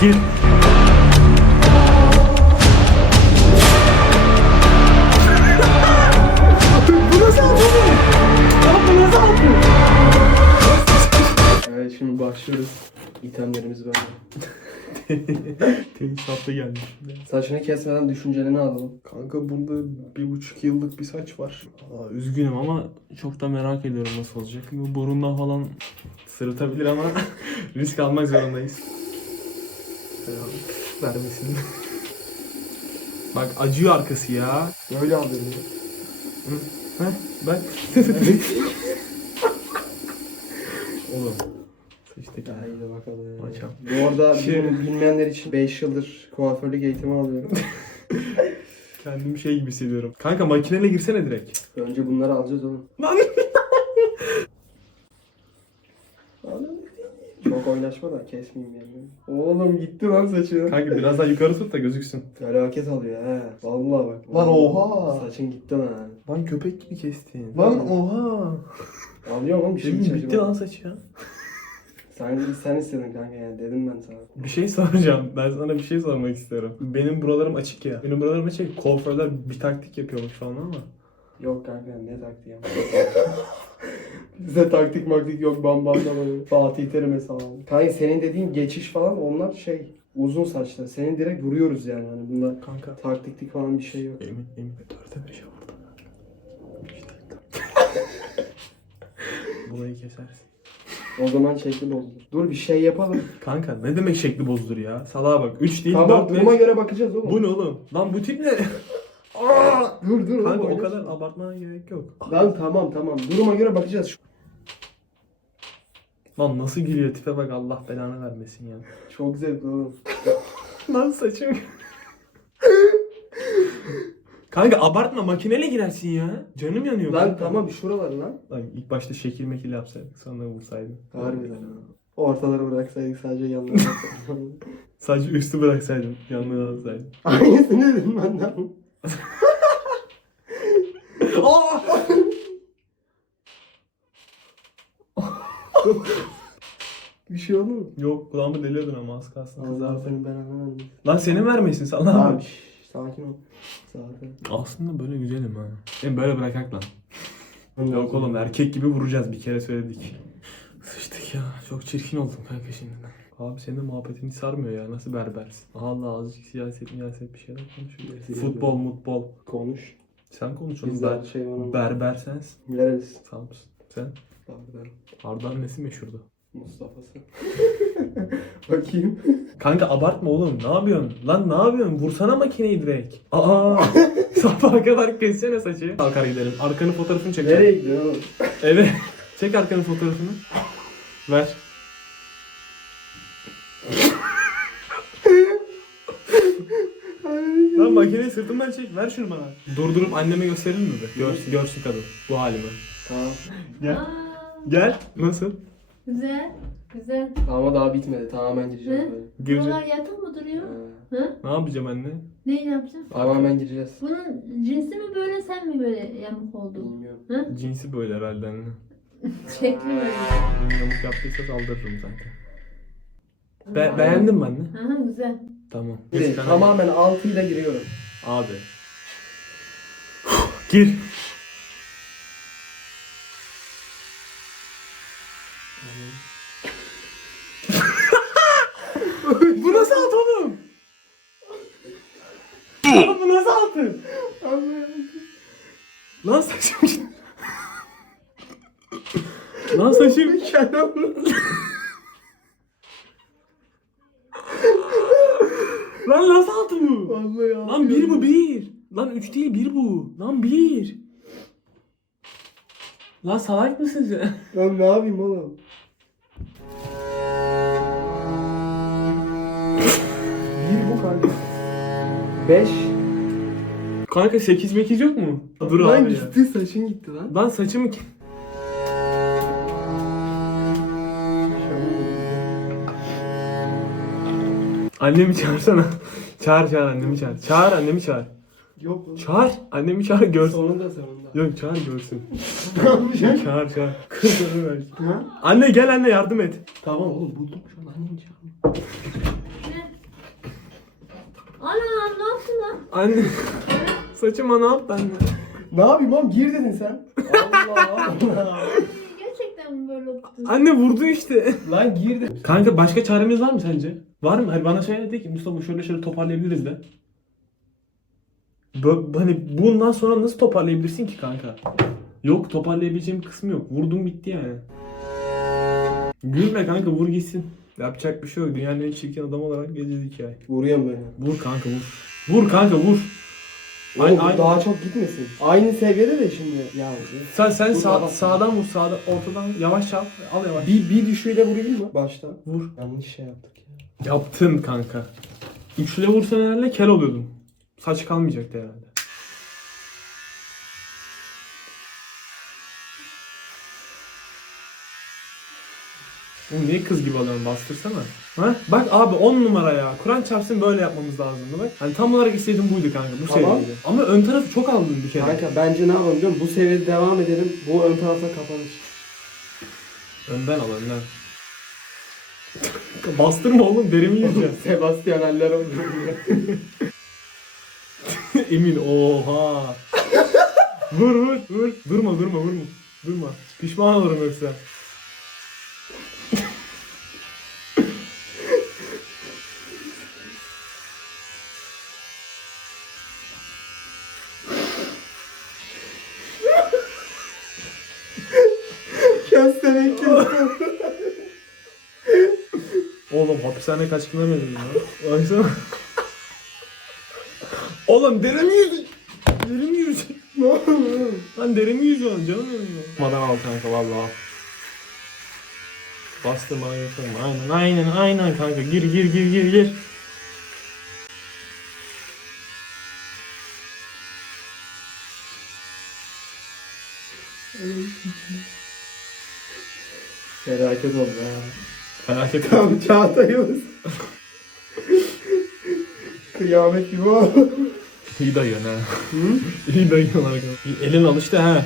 Gir. Bu nasıl? Ya bu nasıl altı? Evet şimdi başlıyoruz. İtemlerimiz böyle. Tenis hafta gelmiş. Saçını kesmeden düşüncelerini alalım. Kanka burada bir buçuk yıllık bir saç var. Aa, üzgünüm ama çok da merak ediyorum nasıl olacak. Bu burundan falan sırıtabilir ama risk almak zorundayız. Vermesin. Bak acıyor arkası ya. Böyle alıyorum. Heh, bak. Oğlum. Sıçtık ya. Bakalım. Açam. Bu arada Şey- bil- bilmeyenler için 5 yıldır kuaförlük eğitimi alıyorum. Kendimi şey gibi hissediyorum. Kanka makineyle girsene direkt. Önce bunları alacağız oğlum. Lan. Çok oynaşma da kesmeyeyim yani. Oğlum gitti lan saçın. Kanka biraz daha yukarı tut da gözüksün. Felaket alıyor he. Vallahi bak. Lan oha. Saçın gitti lan. Lan köpek gibi kestin. Lan oha. Alıyor mu bir şey bitti acaba? lan saç ya. Sen, sen istedin kanka yani dedim ben sana. Bir şey soracağım. Ben sana bir şey sormak istiyorum. Benim buralarım açık ya. Benim buralarım açık. Kuaförler bir taktik yapıyormuş falan ama. Yok kanka ne taktiği ama. Bizde taktik maktik yok bam bam da böyle. Fatih Terim'e sağlam. Kanka senin dediğin geçiş falan onlar şey uzun saçlı. Senin direkt vuruyoruz yani. Hani bunda Kanka. taktiklik falan bir şey yok. Emin emin. Dörde beşe vurdu. İşte. Burayı kesersin. O zaman şekli bozulur. Dur bir şey yapalım. Kanka ne demek şekli bozdur ya? Salağa bak. 3 değil tamam 4 duruma göre bakacağız oğlum. Bu ne oğlum? Lan bu tip ne? Dur dur Kanka o kadar abartmana gerek yok. Lan tamam tamam. Duruma göre bakacağız. Şu- Lan nasıl gülüyor tipe bak Allah belanı vermesin ya. Çok zevkli oğlum. Lan saçım. Kanka abartma makineyle girersin ya. Canım yanıyor. Lan kanka. tamam şuralar lan. Lan ilk başta şekil mekil yapsaydık sonra vursaydın. Harbiden ha. Ortaları bıraksaydık sadece yanlarına. Sadece üstü bıraksaydın. Yanına alsaydın. Aynısını dedim benden. Aa! Bir şey olur mu? Yok kulağımı deliyordun ama az kalsın Allah kızardı. seni. Lan senin vermesin sana. Tamam şşş, sakin ol. Sakin. Aslında böyle güzelim ha. Hem böyle bırakak lan. Yok oğlum erkek gibi vuracağız bir kere söyledik. Sıçtık ya. Çok çirkin oldum kanka şimdiden. Abi senin de muhabbetin hiç sarmıyor ya. Nasıl berbersin? Allah azıcık siyaset miyaset bir şeyler konuşuyoruz. Siyaset. Futbol mutbol. Konuş. Sen konuş oğlum. Bizler Ber, şey var ama. berber sensin. Bileriz. Sağ mısın? Sen? Pardon. Arda annesi meşhurdu. Mustafa'sı. Bakayım. Kanka abartma oğlum. Ne yapıyorsun? Lan ne yapıyorsun? Vursana makineyi direkt. Aa! Sabaha kadar kessene saçı. Kalkar gidelim. Arkanın fotoğrafını çek. Nereye gidiyorsun oğlum? Evet. Çek arkanın fotoğrafını. Ver. Lan makineyi sırtımdan çek. Ver şunu bana. Durdurup anneme gösterelim mi be? Görsün, görsün kadın. Bu halimi. Tamam. Gel. Aa, Gel. Nasıl? güzel. Güzel. Ama daha bitmedi. Tamamen gireceğiz Ne? böyle. Girecek. Buralar yatak mı duruyor? Ha. Hı? Ne yapacağım anne? Neyi yapacağım? Tamamen gireceğiz. Bunun cinsi mi böyle sen mi böyle yamuk oldun? Bilmiyorum. Hı? Cinsi böyle herhalde anne. Şekli böyle. Benim yamuk yaptıysa saldırırım zaten. Be beğendin mi anne? Aha güzel. Tamam. Değil, tamamen altıyla giriyorum. Abi. Gir. Bu nasıl altı oğlum? Lan bu nasıl altı? Lan saçım gitti. Lan saçım. Lan nasıl altı bu? Vallahi. Lan bir bu bir. Lan üç değil bir bu. Lan bir. Lan salak mısın sen? Lan ne yapayım oğlum? Bir bu kanka. Beş. Kanka 8 mekiz yok mu? Dur lan abi ya. gitti saçın gitti lan. Lan saçımı... Annemi çağırsana. Çağır çağır annemi çağır. Çağır annemi çağır. Yok oğlum. Çağır annemi çağır görsün. Sonunda sonunda. Yok çağır görsün. ne yapacaksın? çağır çağır. Kızını ver. Ha? Anne gel anne yardım et. Tamam oğlum buldum şu an annem çağırıyor. Ne? Anam ne yaptın lan? Anne. Saçıma ne yaptın anne? Ne yapayım oğlum gir dedin sen. Allah Allah. Mi böyle okudun? Anne vurdu işte. Lan gir dedin. Kanka başka çaremiz var mı sence? Var mı? Hani bana söyle de ki Mustafa şöyle şöyle toparlayabiliriz de. Bö- hani bundan sonra nasıl toparlayabilirsin ki kanka? Yok toparlayabileceğim kısmı yok. Vurdum bitti yani. Gülme kanka vur gitsin. Yapacak bir şey yok. Dünyanın en çirkin adam olarak geleceğiz iki ay. Vuruyorum beni. Vur kanka vur. Vur kanka vur. Oğlum Ay- bu ay- daha çok gitmesin. Aynı seviyede de şimdi. Ya Sen sen sağ, sağdan vur sağdan ortadan yavaş çal. Al yavaş. bir, bir düşüyle vurayım mı? Başta. Vur. Yanlış şey yaptık ya. Yaptın kanka. Üçlüye vursan herhalde kel oluyordun. Saç kalmayacaktı herhalde. Oğlum niye kız gibi alıyorsun bastırsana. Ha? Bak abi 10 numara ya. Kur'an çarpsın böyle yapmamız lazımdı bak. Hani tam olarak istediğim buydu kanka bu Tamam. seviyede. Ama ön tarafı çok aldın bir kere. Kanka bence ne yapalım biliyor musun? Bu seviyede devam edelim. Bu ön tarafta kapanış. Önden al önden. Bastırma oğlum derimi yiyeceğim. Sebastian Haller oldu. Emin oha. vur vur vur. Durma durma vurma. Durma. Pişman olurum yoksa. Kim? Oğlum hapishane kaç kilo verir ya? Baksana. Oğlum derimi yüzü. Derimi yüzü. ne oluyor? Lan derimi yüzüyorum canım benim ya. Madan al kanka vallahi al. Bastırma yapalım. Aynen aynen aynen kanka. Gir gir gir gir gir. Felaket oldu ha. Felaket. Tam Çağatay'ımız. Kıyamet gibi oldu. İyi dayıyorsun ha. Hı? İyi dayıyorsun arkadaşlar. Elin alıştı ha.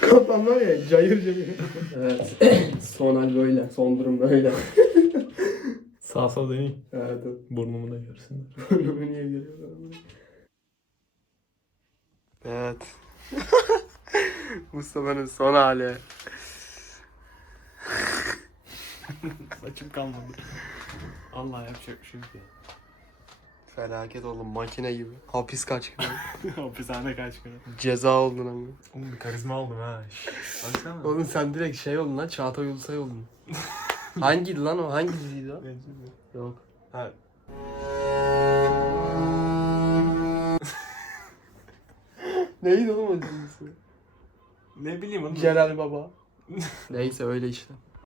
Kafam var ya cayır cayır. Evet. Son hal böyle. Son durum böyle. Sağ sağ deneyim. Evet. Burnumu da görsünler. Ölümü niye geliyor bana? Evet. Mustafa'nın son hali. Saçım kalmadı. Allah yapacak bir şey yok ya. Felaket oldum makine gibi. Hapis kaç gün. Hapishane kaç gün. Ceza oldun ama. Oğlum bir karizma aldım ha. Baksana. Oğlum sen direkt şey oldun lan Çağatay Ulusay oldun. Hangiydi lan o? Hangi diziydi o? Yok. Ha. Neydi oğlum o dizisi? Ne bileyim oğlum. Celal Baba. Neyse öyle işte.